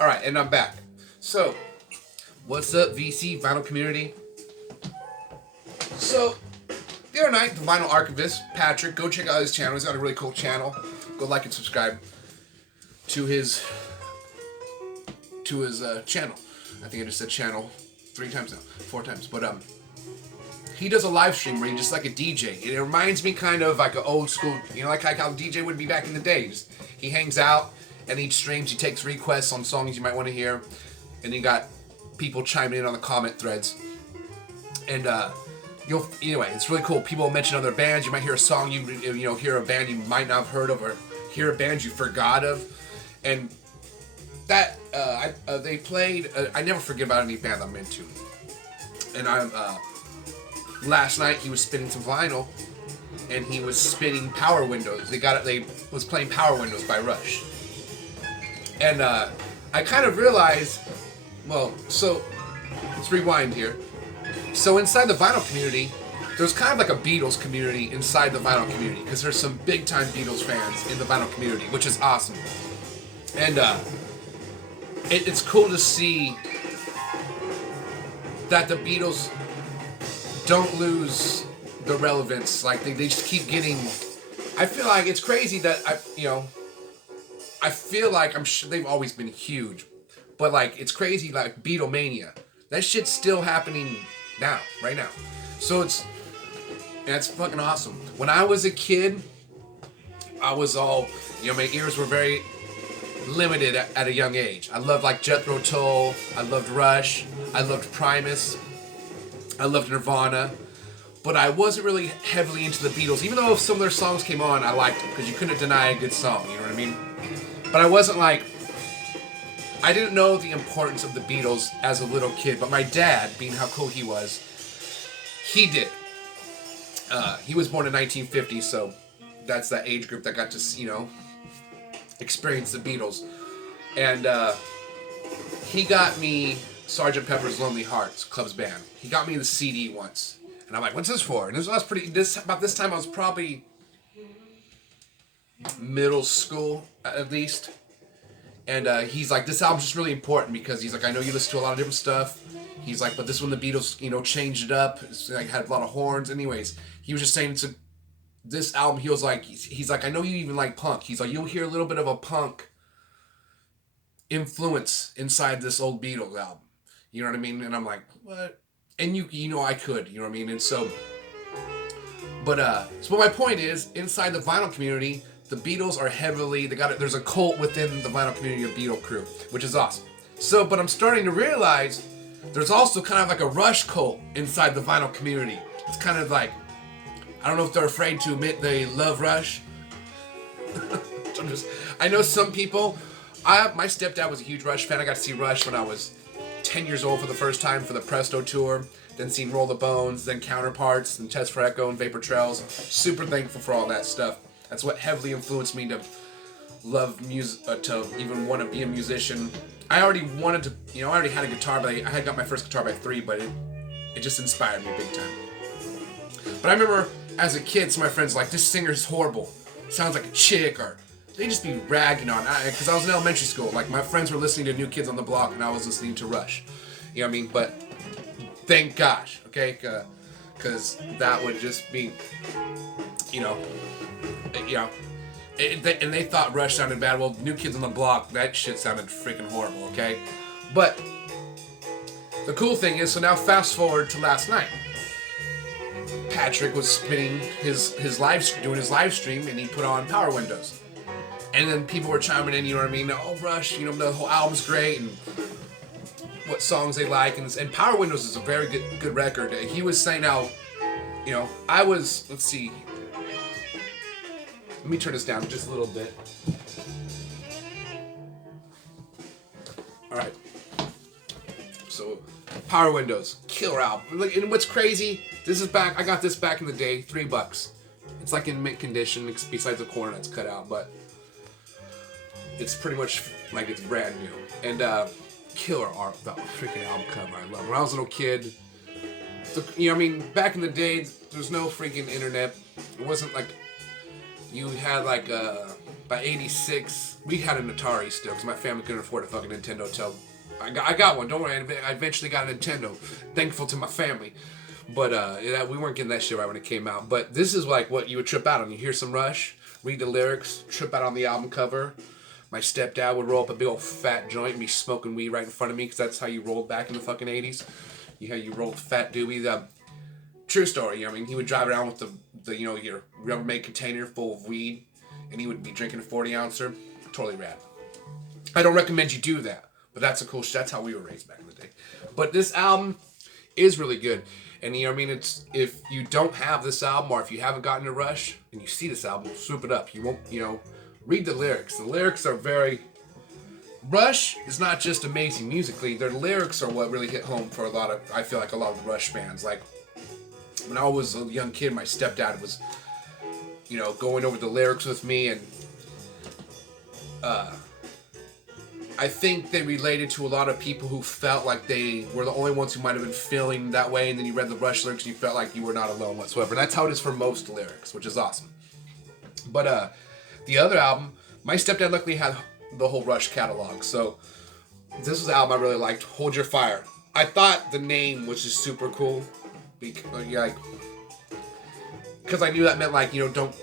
All right, and I'm back. So, what's up, VC vinyl community? So, the other night, the vinyl archivist Patrick, go check out his channel. He's got a really cool channel. Go like and subscribe to his channel. I think I just said channel 3 times now, 4 times. But he does a live stream where he's just like a DJ. It reminds me kind of like an old school, like how DJ would be back in the days. He hangs out and he streams. He takes requests on songs you might want to hear, and you got people chiming in on the comment threads. And anyway, it's really cool. People mention other bands. You might hear a song you hear a band you might not have heard of, or hear a band you forgot of, and that they played. I never forget about any band I'm into. And last night he was spinning some vinyl, and he was spinning Power Windows. They was playing Power Windows by Rush, and I kind of realized, well, so let's rewind here. So inside the vinyl community, there's kind of like a Beatles community inside the vinyl community, because there's some big time Beatles fans in the vinyl community, which is awesome. And it's cool to see that the Beatles don't lose the relevance. Like they just keep getting. I feel like it's crazy that I feel like I'm sure they've always been huge, but like it's crazy like Beatlemania. That shit's still happening now, right now. So that's fucking awesome. When I was a kid, I was all, my ears were very limited at a young age. I loved like Jethro Tull. I loved Rush. I loved Primus. I loved Nirvana. But I wasn't really heavily into the Beatles, even though if some of their songs came on, I liked them, because you couldn't deny a good song, you know what I mean? But I wasn't like, I didn't know the importance of the Beatles as a little kid, but my dad, being how cool he was, he did. He was born in 1950, so that's that age group that got to, experience the Beatles. And he got me Sgt. Pepper's Lonely Hearts Club's Band. He got me the CD once. And I'm like, what's this for? And about this time I was probably middle school, at least. And he's like, this album's just really important, because he's like, I know you listen to a lot of different stuff. He's like, but this one the Beatles, changed it up. It's like had a lot of horns. Anyways, he was just saying this album, he's like, I know you even like punk. He's like, you'll hear a little bit of a punk influence inside this old Beatles album. You know what I mean? And I'm like, what? And I could, you know what I mean? And so, but my point is, inside the vinyl community, the Beatles are heavily, there's a cult within the vinyl community of Beatle crew, which is awesome. So, but I'm starting to realize there's also kind of like a Rush cult inside the vinyl community. It's kind of like, I don't know if they're afraid to admit they love Rush. I know some people, my stepdad was a huge Rush fan. I got to see Rush when I was 10 years old for the first time for the Presto tour, then seen Roll the Bones, then Counterparts, then Test for Echo and Vapor Trails. Super thankful for all that stuff. That's what heavily influenced me to love music, to even want to be a musician. I already wanted to, I already had a guitar, but I had got my first guitar by 3, but it just inspired me big time. But I remember as a kid, some of my friends were like, this singer's horrible. Sounds like a chick, or they just be ragging on. Because I was in elementary school. Like, my friends were listening to New Kids on the Block, and I was listening to Rush. You know what I mean? But thank gosh, okay? Because that would just be, and they thought Rush sounded bad. Well, New Kids on the Block, that shit sounded freaking horrible, okay? But the cool thing is, so now fast forward to last night. Patrick was spinning doing his live stream, and he put on Power Windows. And then people were chiming in, you know what I mean? Oh, Rush, the whole album's great, and what songs they like. And Power Windows is a very good record. He was saying how, let's see. Let me turn this down just a little bit. All right. So, Power Windows, killer album. And what's crazy, I got this back in the day, $3. It's like in mint condition, besides the corner that's cut out, but it's pretty much like it's brand new. And killer art, that freaking album cover, I love it. When I was a little kid, back in the day, there's no freaking internet. It wasn't like you had like by 86, we had an Atari still, because my family couldn't afford a fucking Nintendo till I got one. Don't worry, I eventually got a Nintendo. Thankful to my family. But we weren't getting that shit right when it came out. But this is like what you would trip out on. You hear some Rush, read the lyrics, trip out on the album cover. My stepdad would roll up a big old fat joint and be smoking weed right in front of me, because that's how you rolled back in the fucking 80s. You rolled fat doobie. The true story. I mean, he would drive around with the your Rubbermaid container full of weed, and he would be drinking a 40-ouncer. Totally rad. I don't recommend you do that, but that's that's how we were raised back in the day. But this album is really good. And it's, if you don't have this album, or if you haven't gotten to Rush and you see this album, swoop it up. You won't, read the lyrics. The lyrics are very... Rush is not just amazing musically. Their lyrics are what really hit home for I feel like a lot of Rush fans. Like, when I was a young kid, my stepdad was, going over the lyrics with me, and I think they related to a lot of people who felt like they were the only ones who might have been feeling that way, and then you read the Rush lyrics and you felt like you were not alone whatsoever. And that's how it is for most lyrics, which is awesome. But the other album, my stepdad luckily had the whole Rush catalog, so this was the album I really liked, Hold Your Fire. I thought the name was just super cool, because I knew that meant don't,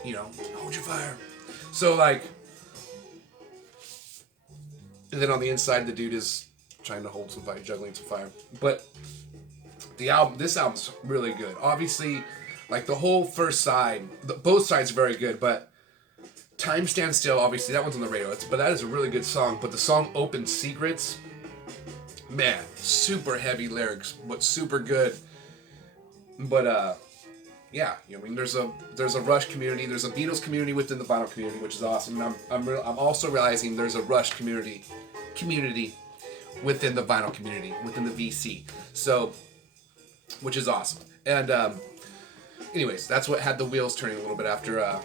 hold your fire. So and then on the inside, the dude is trying to hold some fire, juggling some fire. But this album's really good. Obviously, the whole first side, both sides are very good, but Time Stands Still, obviously, that one's on the radio. But that is a really good song. But the song Open Secrets, man, super heavy lyrics, but super good. But, yeah, there's a Rush community, there's a Beatles community within the vinyl community, which is awesome. And I'm also realizing there's a Rush community within the vinyl community, within the VC. So, which is awesome. And anyways, that's what had the wheels turning a little bit after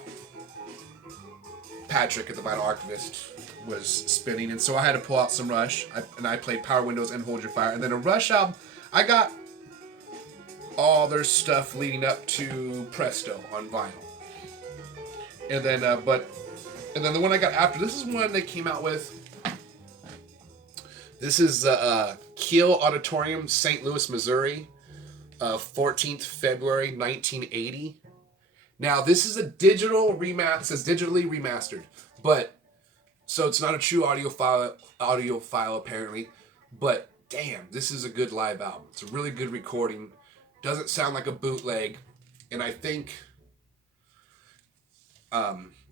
Patrick at the Vinyl Archivist was spinning, and so I had to pull out some Rush, and I played Power Windows and Hold Your Fire, and then a Rush album. I got all their stuff leading up to Presto on vinyl. And then, the one I got after, this is one they came out with. This is Kiel Auditorium, St. Louis, Missouri, 14th February, 1980. Now, this is a digital remaster, says digitally remastered, but, so it's not a true audiophile apparently, but damn, this is a good live album. It's a really good recording. Doesn't sound like a bootleg, and I think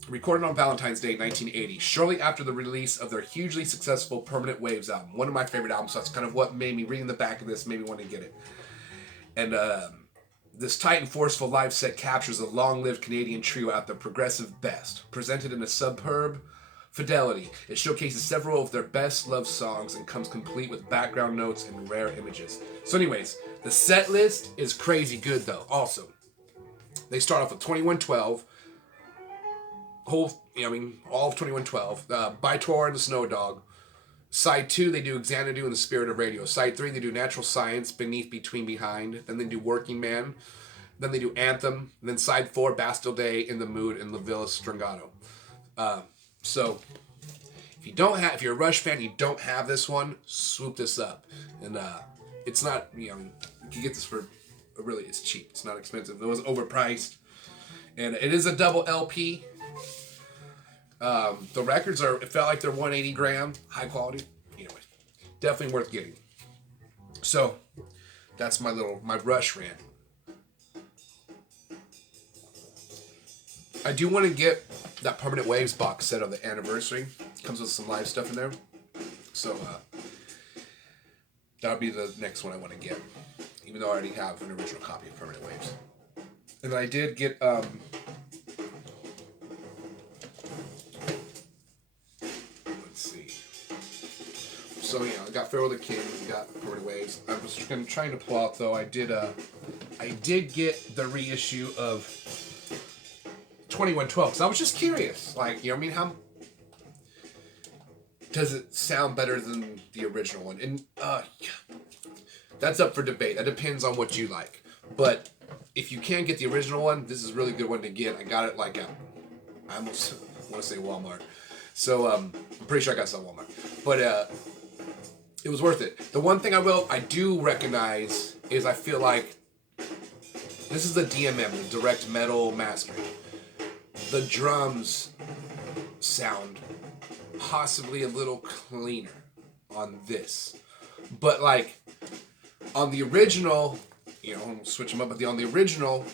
recorded on Valentine's Day 1980, shortly after the release of their hugely successful Permanent Waves album, one of my favorite albums. So that's kind of what made me, reading the back of this, made me want to get it. And this tight and forceful live set captures a long-lived Canadian trio at their progressive best, presented in a superb fidelity. It showcases several of their best love songs and comes complete with background notes and rare images. So anyways, the set list is crazy good though. Also, they start off with 2112, all of 2112, By Tor and the Snow Dog. Side 2, they do Xanadu and the Spirit of Radio. Side 3, they do Natural Science, Beneath, Between, Behind. Then they do Working Man. Then they do Anthem. And then Side 4, Bastille Day, In the Mood, and La Villa Stringato. So, if you're a Rush fan, you don't have this one, swoop this up. And it's not, you can get this for it's cheap. It's not expensive. It was overpriced. And it is a double LP. The records it felt like they're 180 gram, high quality. Anyway, definitely worth getting. So, that's my Rush rant. I do want to get that Permanent Waves box set of the anniversary. Comes with some live stuff in there. So, that'll be the next one I want to get. Even though I already have an original copy of Permanent Waves. And I did get, let's see. So, I got Farewell to the King, got Permanent Waves. I was trying to pull out, though, I did get the reissue of 2112, because I was just curious. How does it sound better than the original one? And, that's up for debate. That depends on what you like. But if you can't get the original one, this is a really good one to get. I got it I almost want to say Walmart. So I'm pretty sure I got some at Walmart. But it was worth it. The one thing I do recognize is I feel like this is the DMM, the Direct Metal Mastering. The drums sound possibly a little cleaner on this. But like on the original, I'll switch them up, but on the original,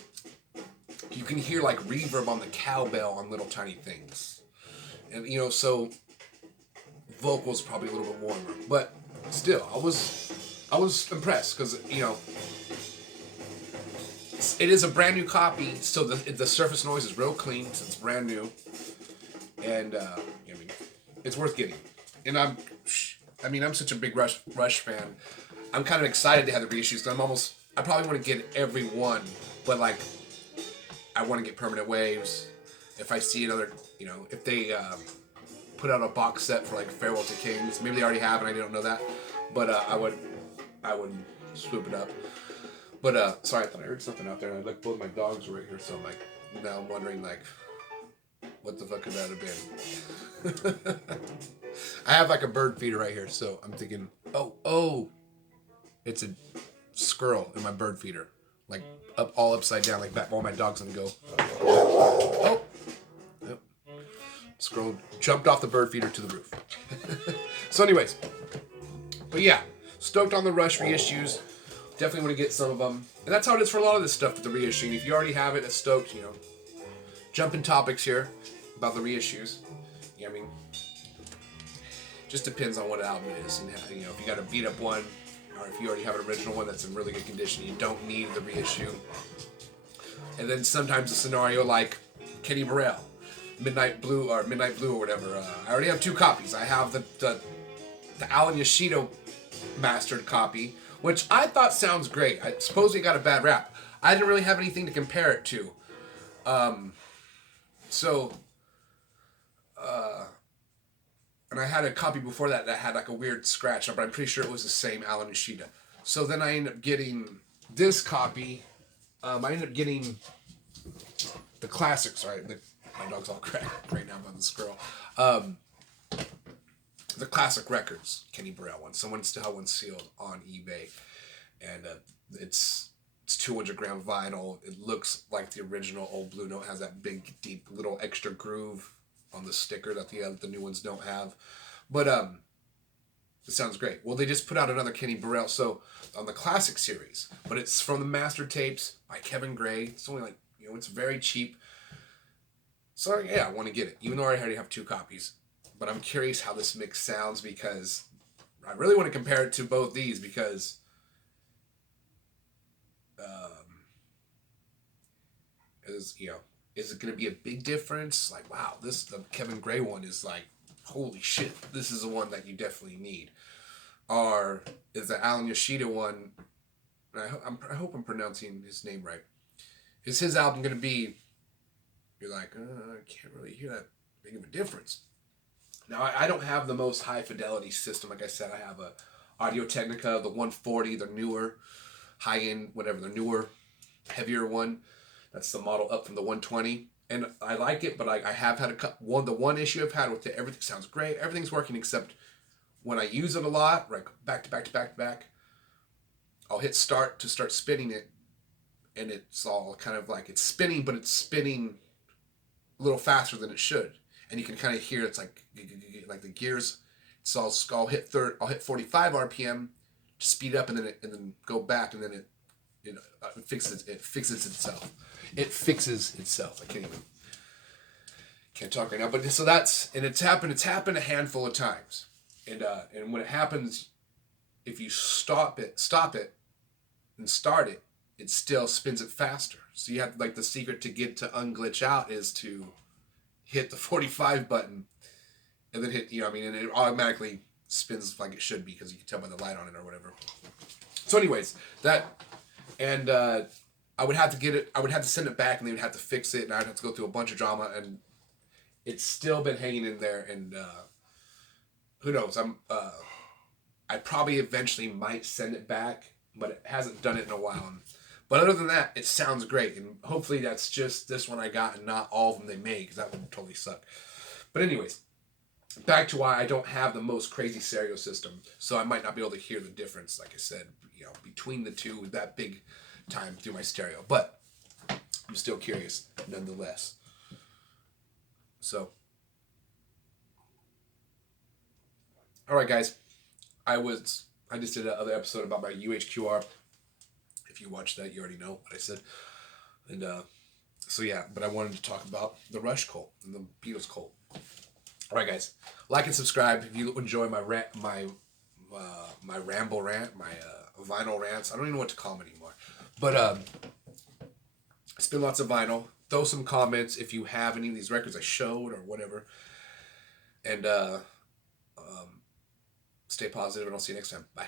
you can hear like reverb on the cowbell on little tiny things. And so vocals probably a little bit warmer. But still, I was impressed because it is a brand new copy, so the surface noise is real clean since it's brand new, and it's worth getting. And I'm such a big Rush fan. I'm kind of excited to have the reissues. I probably want to get every one, but like I want to get Permanent Waves. If I see another, if they put out a box set for like Farewell to Kings, maybe they already have and I don't know that, but I would swoop it up. But sorry, I thought I heard something out there. And I looked, both my dogs were right here, so I'm like, now I'm wondering like, what the fuck could that have been? I have like a bird feeder right here, so I'm thinking, oh, it's a squirrel in my bird feeder, like all upside down, like that. All my dogs gonna go. Oh, yep. Squirrel jumped off the bird feeder to the roof. So, anyways, but yeah, stoked on the Rush reissues. Definitely want to get some of them. And that's how it is for a lot of this stuff with the reissuing. If you already have it, it's stoked, Jumping topics here about the reissues. Yeah, just depends on what album it is. And, if you got a beat up one, or if you already have an original one that's in really good condition, you don't need the reissue. And then sometimes a scenario like Kenny Burrell, Midnight Blue or whatever. I already have 2 copies. I have the Alan Yoshida mastered copy, which I thought sounds great. I suppose it got a bad rap. I didn't really have anything to compare it to. And I had a copy before that had like a weird scratch, but I'm pretty sure it was the same Alan Yoshida. So then I ended up getting this copy. I ended up getting the classics, right? My dog's all cracked right now by the squirrel. The classic records, Kenny Burrell one. Someone still had one sealed on eBay, and it's 200-gram vinyl. It looks like the original Old Blue Note. Has that big, deep, little extra groove on the sticker that the new ones don't have. But it sounds great. Well, they just put out another Kenny Burrell, so on the classic series, but it's from the master tapes by Kevin Gray. It's only like it's very cheap. So yeah, I want to get it, even though I already have 2 copies. But I'm curious how this mix sounds because I really want to compare it to both these because is it going to be a big difference? Like, wow, the Kevin Gray one is like, holy shit, this is the one that you definitely need. Or is the Alan Yoshida one, I hope I'm pronouncing his name right, is his album going to be, you're like, I can't really hear that big of a difference. Now, I don't have the most high fidelity system. Like I said, I have a Audio-Technica, the 140, the newer, high-end, whatever, the newer, heavier one. That's the model up from the 120. And I like it, but I have had the one issue I've had with it, everything sounds great. Everything's working except when I use it a lot, like back to back to back to back, I'll hit start to start spinning it. And it's all kind of like, it's spinning, but it's spinning a little faster than it should. And you can kind of hear it's like the gears. So I'll hit 45 RPM to speed up, and then go back, and then it fixes itself. It fixes itself. I can't talk right now. But so it's happened a handful of times, and when it happens, if you stop it and start it, it still spins it faster. So you have the secret to get to unglitch out is to hit the 45 button, and then hit, and it automatically spins like it should be because you can tell by the light on it or whatever. So anyways, I would have to get it, I would have to send it back, and they would have to fix it, and I'd have to go through a bunch of drama, and it's still been hanging in there, and who knows, I probably eventually might send it back, but it hasn't done it in a while. But other than that, it sounds great, and hopefully that's just this one I got and not all of them they made, because that would totally suck. But anyways, back to why I don't have the most crazy stereo system, so I might not be able to hear the difference, like I said, between the two that big time through my stereo. But I'm still curious, nonetheless. So, all right, guys, I just did another episode about my UHQR. If you watched that, you already know what I said, and so yeah. But I wanted to talk about the Rush cult and the Beatles cult. All right, guys, like and subscribe if you enjoy my rant, my ramble rant, my vinyl rants. I don't even know what to call them anymore. But spin lots of vinyl. Throw some comments if you have any of these records I showed or whatever. And stay positive, and I'll see you next time. Bye.